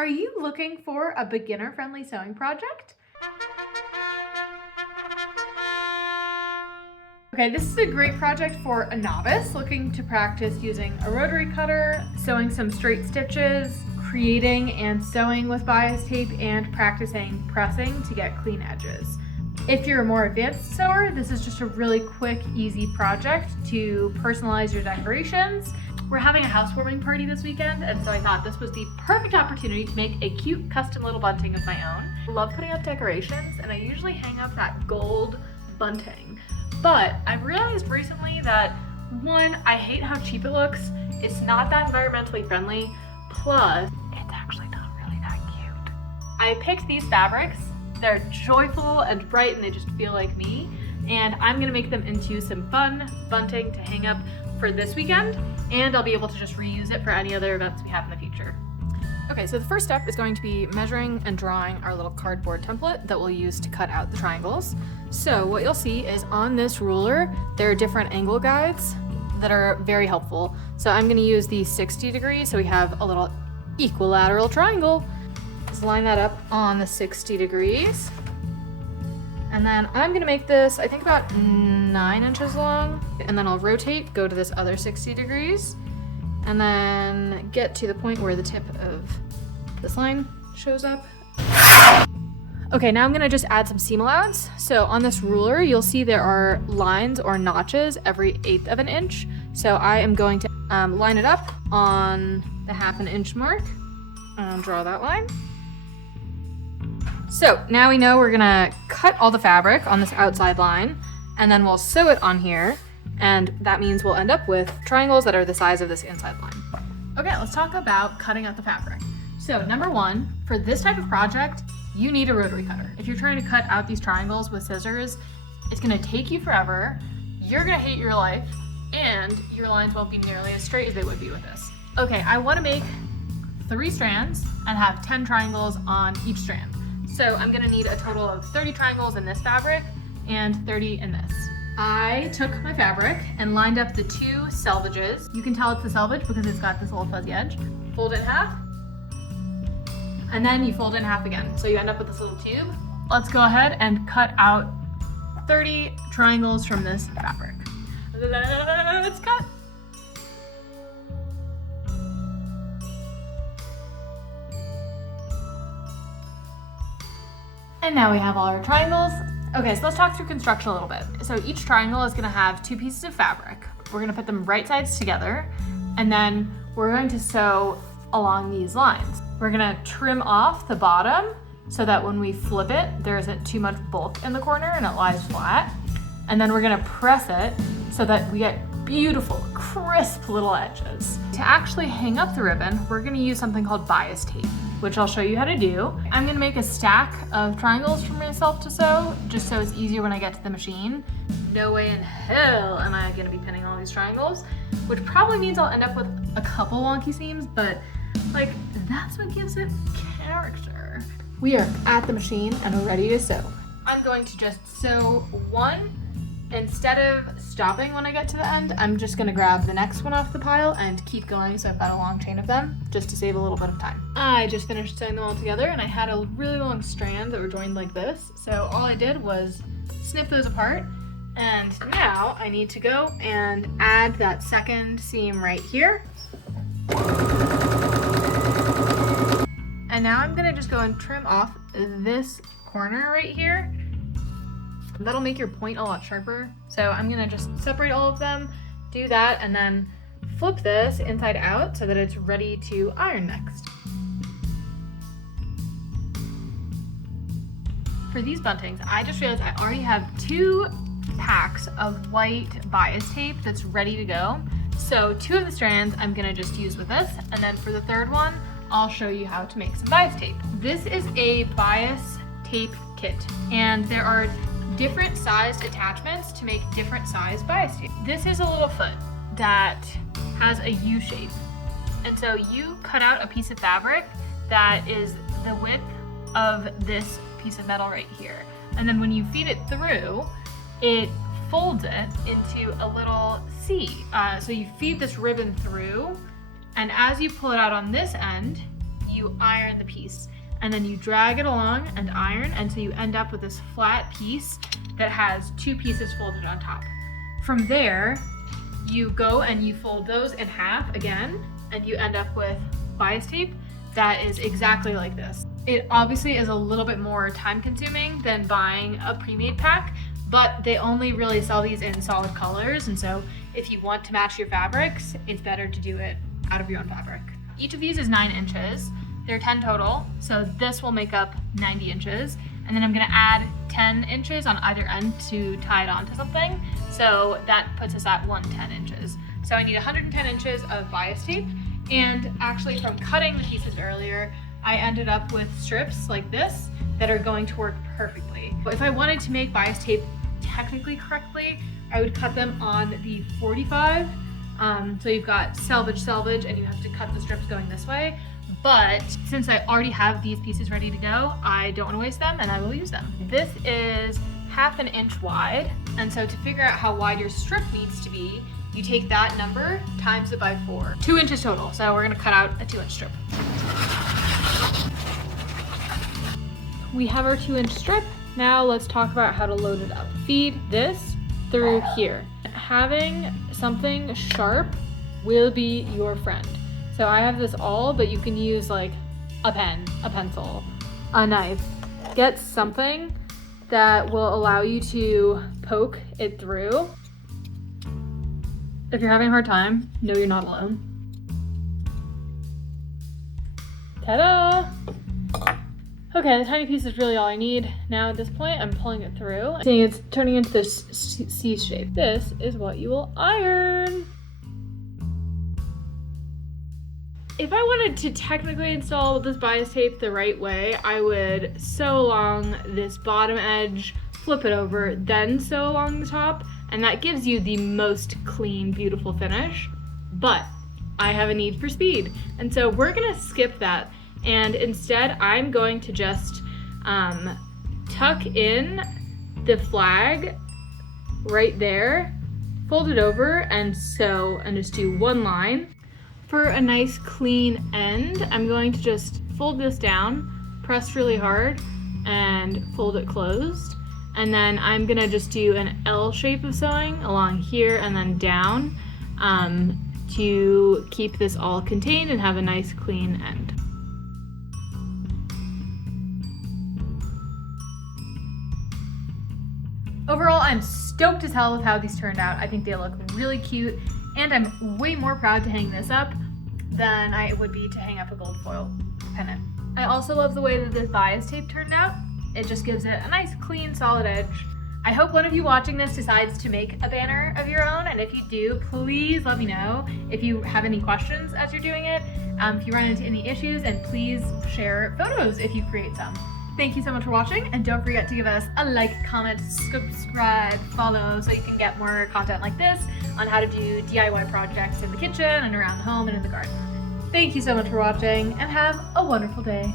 Are you looking for a beginner-friendly sewing project? Okay, this is a great project for a novice looking to practice using a rotary cutter, sewing some straight stitches, creating and sewing with bias tape, and practicing pressing to get clean edges. If you're a more advanced sewer, this is just a really quick, easy project to personalize your decorations. We're having a housewarming party this weekend, and so I thought this was the perfect opportunity to make a cute custom little bunting of my own. I love putting up decorations, and I usually hang up that gold bunting. But I've realized recently that, one, I hate how cheap it looks. It's not that environmentally friendly, plus it's actually not really that cute. I picked these fabrics. They're joyful and bright, and they just feel like me. And I'm gonna make them into some fun bunting to hang up for this weekend, and I'll be able to just reuse it for any other events we have in the future. Okay, so the first step is going to be measuring and drawing our little cardboard template that we'll use to cut out the triangles. So what you'll see is on this ruler, there are different angle guides that are very helpful. So I'm gonna use the 60 degrees, so we have a little equilateral triangle. Let's line that up on the 60 degrees. And then I'm gonna make this, I think about 9 inches long. And then I'll rotate, go to this other 60 degrees, and then get to the point where the tip of this line shows up. Okay, now I'm gonna just add some seam allowance. So on this ruler, you'll see there are lines or notches every 1/8 of an inch. So I am going to line it up on the 1/2 inch mark and draw that line. So now we know we're gonna cut all the fabric on this outside line, and then we'll sew it on here, and that means we'll end up with triangles that are the size of this inside line. Okay, let's talk about cutting out the fabric. So number one, for this type of project, you need a rotary cutter. If you're trying to cut out these triangles with scissors, it's gonna take you forever, you're gonna hate your life, and your lines won't be nearly as straight as they would be with this. Okay, I wanna make 3 strands and have 10 triangles on each strand. So I'm gonna need a total of 30 triangles in this fabric and 30 in this. I took my fabric and lined up the 2 selvages. You can tell it's the selvage because it's got this little fuzzy edge. Fold it in half, and then you fold it in half again. So you end up with this little tube. Let's go ahead and cut out 30 triangles from this fabric. Let's cut. And now we have all our triangles. Okay, so let's talk through construction a little bit. So each triangle is gonna have 2 pieces of fabric. We're gonna put them right sides together, and then we're going to sew along these lines. We're gonna trim off the bottom so that when we flip it, there isn't too much bulk in the corner and it lies flat. And then we're gonna press it so that we get beautiful, crisp little edges. To actually hang up the ribbon, we're gonna use something called bias tape, which I'll show you how to do. I'm gonna make a stack of triangles for myself to sew, just so it's easier when I get to the machine. No way in hell am I gonna be pinning all these triangles, which probably means I'll end up with a couple wonky seams, but like, that's what gives it character. We are at the machine and are ready to sew. I'm going to just sew one. Instead of stopping when I get to the end, I'm just gonna grab the next one off the pile and keep going, so I've got a long chain of them, just to save a little bit of time. I just finished sewing them all together, and I had a really long strand that were joined like this, so all I did was snip those apart, and now I need to go and add that second seam right here. And now I'm gonna just go and trim off this corner right here. That'll make your point a lot sharper. So I'm gonna just separate all of them, do that, and then flip this inside out so that it's ready to iron next. For these buntings, I just realized I already have 2 packs of white bias tape that's ready to go. So 2 of the strands I'm gonna just use with this, and then for the 3rd one, I'll show you how to make some bias tape. This is a bias tape kit, and there are different sized attachments to make different size bias tape. This is a little foot that has a U shape. And so you cut out a piece of fabric that is the width of this piece of metal right here. And then when you feed it through, it folds it into a little C. So you feed this ribbon through, and as you pull it out on this end, you you iron the piece. And then you drag it along and iron, and so you end up with this flat piece that has two pieces folded on top. From there, you go and you fold those in half again, and you end up with bias tape that is exactly like this. It obviously is a little bit more time consuming than buying a pre-made pack, but they only really sell these in solid colors, and so if you want to match your fabrics, it's better to do it out of your own fabric. Each of these is 9 inches. There are 10 total, so this will make up 90 inches. And then I'm gonna add 10 inches on either end to tie it onto something. So that puts us at 110 inches. So I need 110 inches of bias tape. And actually from cutting the pieces earlier, I ended up with strips like this that are going to work perfectly. But if I wanted to make bias tape technically correctly, I would cut them on the 45. So you've got selvage, and you have to cut the strips going this way. But since I already have these pieces ready to go, I don't want to waste them and I will use them. This is 1/2 inch wide. And so to figure out how wide your strip needs to be, you take that number, times it by 4. 2 inches total. So we're gonna cut out a 2-inch strip. We have our 2-inch strip. Now let's talk about how to load it up. Feed this through here. Having something sharp will be your friend. So I have this awl, but you can use like a pen, a pencil, a knife. Get something that will allow you to poke it through. If you're having a hard time, know you're not alone. Ta-da! Okay, the tiny piece is really all I need. Now at this point, I'm pulling it through. Seeing it's turning into this C shape. This is what you will iron. If I wanted to technically install this bias tape the right way, I would sew along this bottom edge, flip it over, then sew along the top, and that gives you the most clean, beautiful finish. But I have a need for speed, and so we're gonna skip that, and instead I'm going to just tuck in the flag right there, fold it over, and sew, and just do one line. For a nice clean end, I'm going to just fold this down, press really hard, and fold it closed. And then I'm gonna just do an L shape of sewing along here and then down to keep this all contained and have a nice clean end. Overall, I'm stoked as hell with how these turned out. I think they look really cute, and I'm way more proud to hang this up than I would be to hang up a gold foil pennant. I also love the way that this bias tape turned out. It just gives it a nice, clean, solid edge. I hope one of you watching this decides to make a banner of your own, and if you do, please let me know if you have any questions as you're doing it, if you run into any issues, and please share photos if you create some. Thank you so much for watching, and don't forget to give us a like, comment, subscribe, follow, so you can get more content like this on how to do DIY projects in the kitchen and around the home and in the garden. Thank you so much for watching, and have a wonderful day.